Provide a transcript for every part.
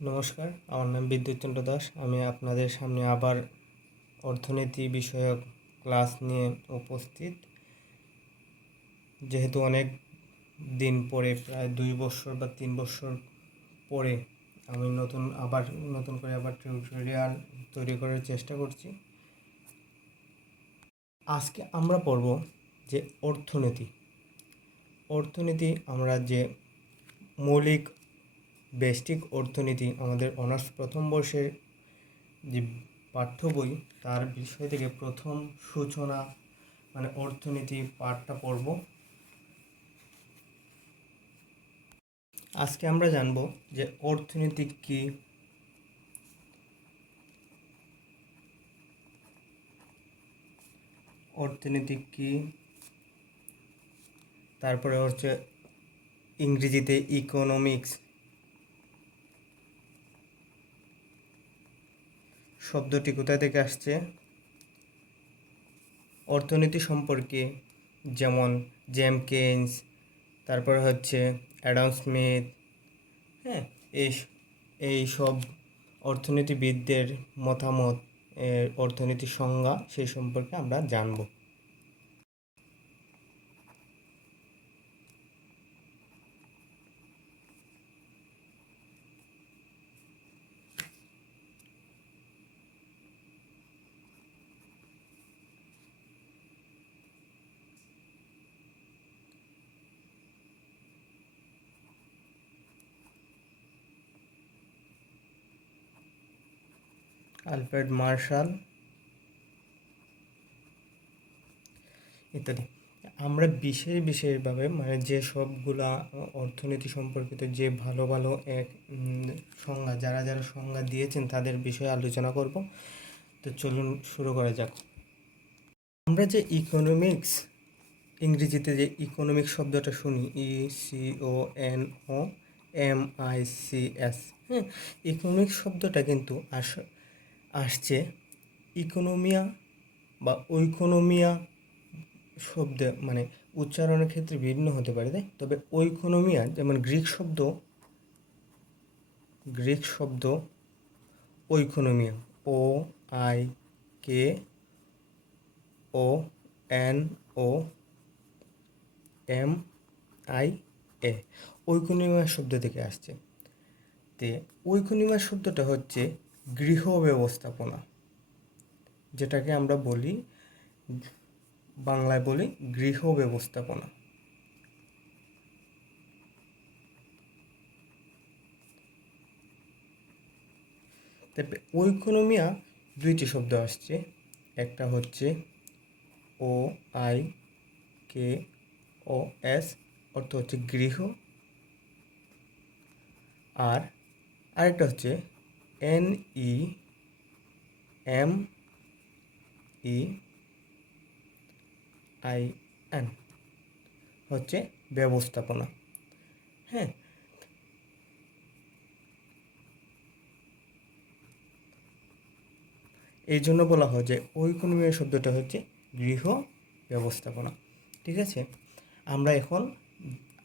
নমস্কার, আমার নাম বিদ্যুৎচন্দ্র দাস। আমি আপনাদের সামনে আবার অর্থনীতি বিষয়ক ক্লাস নিয়ে উপস্থিত। যেহেতু অনেক দিন পরে, প্রায় 2 বছর বা 3 বছর পরে আমি নতুন করে টিউটোরিয়াল তৈরি করার চেষ্টা করছি। আজকে আমরা পড়ব যে অর্থনীতি আমরা যে মৌলিক বেসিক অর্থনীতি আমাদের অনার্স প্রথম বর্ষের যে পাঠ্য বই তার বিষয় থেকে প্রথম সূচনা মানে অর্থনীতি পাঠটা পড়ব। আজকে আমরা জানব যে অর্থনীতি কি, তারপরে হচ্ছে ইংরেজিতে ইকোনমিক্স শব্দটি কোথা থেকে আসছে, অর্থনীতি সম্পর্কে যেমন জেমস কেইন্স, তারপরে হচ্ছে অ্যাডাম স্মিথ, হ্যাঁ, এই সব অর্থনীতিবিদদের মতামত, অর্থনীতির সংজ্ঞা সেই সম্পর্কে আমরা জানব। আলফ্রেড মার্শাল ইত্যাদি। আমরা বিশেষভাবে মানে যে সবগুলা অর্থনীতি সম্পর্কিত যে ভালো ভালো সংজ্ঞা যারা সংজ্ঞা দিয়েছেন তাদের বিষয়ে আলোচনা করব। তো চলুন শুরু করা যাক। আমরা যে ইকোনমিক্স, ইংরেজিতে যে ইকোনমিক্স শব্দটা শুনি, ICONOMICS, হ্যাঁ, ইকোনমিক্স শব্দটা কিন্তু আসছে ইকোনমিয়া বা ঐকোনমিয়া শব্দ, মানে উচ্চারণের ক্ষেত্রে ভিন্ন হতে পারে, তাই তবে ঐকোনমিয়া যেমন গ্রিক শব্দ ঐকোনমিয়া, OIKONOMIA, ঐকোনমিয়া শব্দ থেকে আসছে। তে ঐকোনমিয়া শব্দটা হচ্ছে গৃহ ব্যবস্থাপনা, যেটাকে আমরা বলি, বাংলায় বলি গৃহ ব্যবস্থাপনা। তারপরে ঐকোনমিয়া দুইটি শব্দ আসছে, একটা হচ্ছে OIKOS, অর্থ হচ্ছে গৃহ, আর আরেকটা হচ্ছে NEMEIN, হচ্ছে ব্যবস্থাপনা। হ্যাঁ, এই জন্য বলা হয় যে ঐকোনমিয়া শব্দটা হচ্ছে গৃহ ব্যবস্থাপনা। ঠিক আছে, আমরা এখন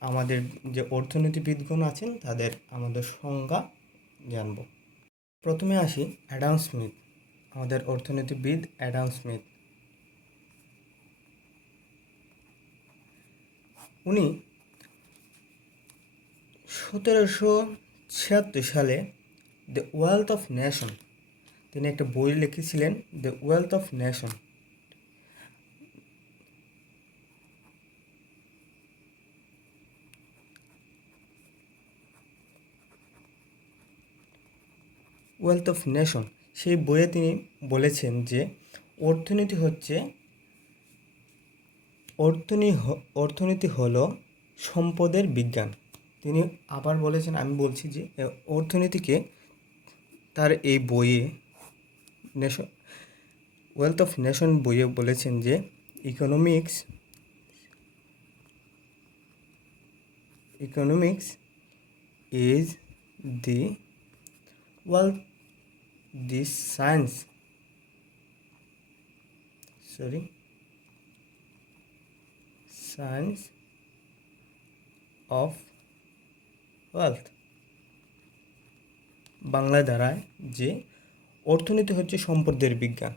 আমাদের যে অর্থনীতিবিদগণ আছেন তাদের আমাদের সংজ্ঞা জানব। প্রথমে আসি অ্যাডাম স্মিথ, আমাদের অর্থনীতিবিদ অ্যাডাম স্মিথ। উনি 1776 সালে দ্য ওয়েলথ অফ নেশন, তিনি একটা বই লিখেছিলেন, the wealth of nation. Wealth of nation, সেই বইয়ে তিনি বলেছেন যে অর্থনীতি হলো সম্পদের বিজ্ঞান। তিনি আবার বলেছেন, আমি বলছি যে অর্থনীতিকে তার এই বইয়ে ওয়েলথ অফ নেশন বইয়ে বলেছেন যে economics is the science of wealth. বাংলায় দাঁড়ায় যে অর্থনীতি হচ্ছে সম্পদের বিজ্ঞান।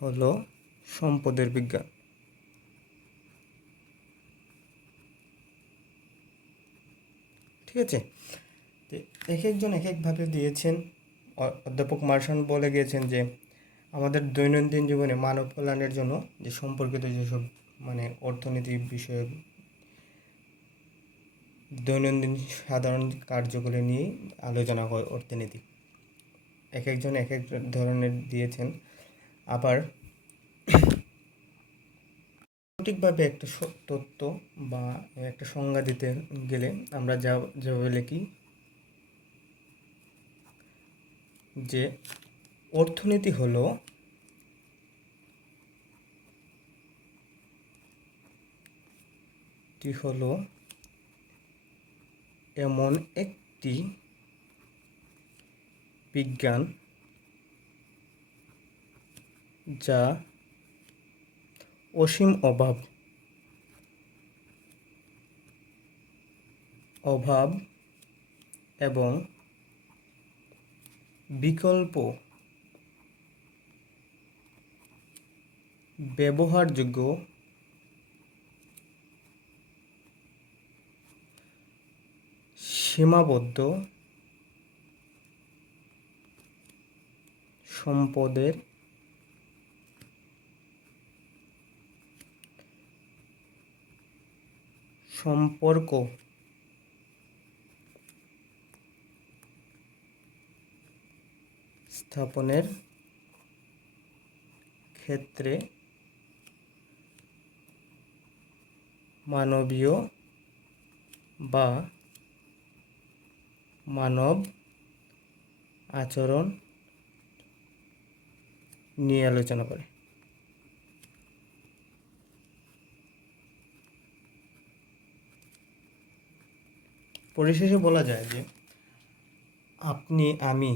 হলো সম্পদের বিজ্ঞান। ঠিক আছে, তো এক একজন এক একভাবে দিয়েছেন। অধ্যাপক মার্শান বলে গিয়েছেন যে আমাদের দৈনন্দিন জীবনে মানব কল্যাণের জন্য যে সম্পর্কিত যেসব অর্থনীতি বিষয়ক দৈনন্দিন সাধারণ কার্যগুলি নিয়ে আলোচনা হয় অর্থনীতি। এক একজন এক এক ধরনের দিয়েছেন। আবার সঠিকভাবে একটা তত্ত্ব বা একটা সংজ্ঞা দিতে গেলে আমরা যেভাবে লিখি যে অর্থনীতি হলো এমন একটি বিজ্ঞান যা অসীম অভাব এবং বিকল্প ব্যবহারযোগ্য সীমাবদ্ধ সম্পদের সম্পর্ক স্থাপনের ক্ষেত্রে মানবীয় বা মানব আচরণ নিয়ে আলোচনা করে। পরিশেষে বলা যায় যে আপনি আমি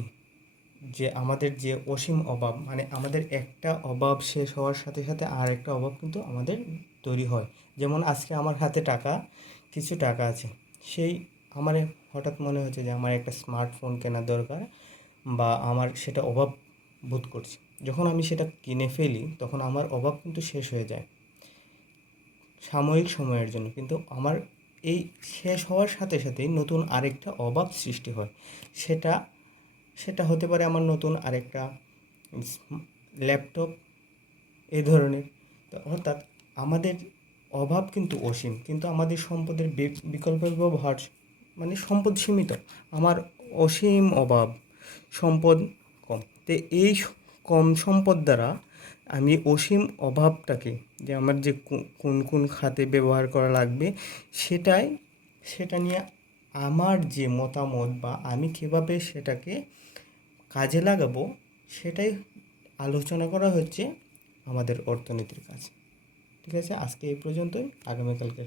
যে আমাদের যে অসীম অভাব, আমাদের একটা অভাব শেষ হওয়ার সাথে সাথে আর একটা অভাব কিন্তু আমাদের তৈরি হয়। যেমন আজকে আমার হাতে কিছু টাকা আছে, সেই আমার হঠাৎ মনে হচ্ছে যে আমার একটা স্মার্টফোন কেনার দরকার বা আমার সেটা অভাব বোধ করছি। যখন আমি সেটা কিনে ফেলি তখন আমার অভাব কিন্তু শেষ হয়ে যায় সাময়িক সময়ের জন্য, কিন্তু আমার এই শেষ হওয়ার সাথে সাথেই নতুন আরেকটা অভাব সৃষ্টি হয়। সেটা হতে পারে আমার নতুন আরেকটা ল্যাপটপ, এই ধরনের। তো অর্থাৎ আমাদের অভাব কিন্তু অসীম, কিন্তু আমাদের সম্পদের বিকল্প ব্যবহার সম্পদ সীমিত। আমার অসীম অভাব, সম্পদ কম। তো এই কম সম্পদ দ্বারা আমি অসীম অভাবটাকে যে আমার যে কোন কোন খাতে ব্যবহার করা লাগবে সেটা নিয়ে আমার যে মতামত বা আমি কীভাবে সেটাকে কাজে লাগাবো সেটাই আলোচনা করা হচ্ছে আমাদের অর্থনীতির কাজ। ঠিক আছে, আজকে এই পর্যন্তই, আগামীকালকে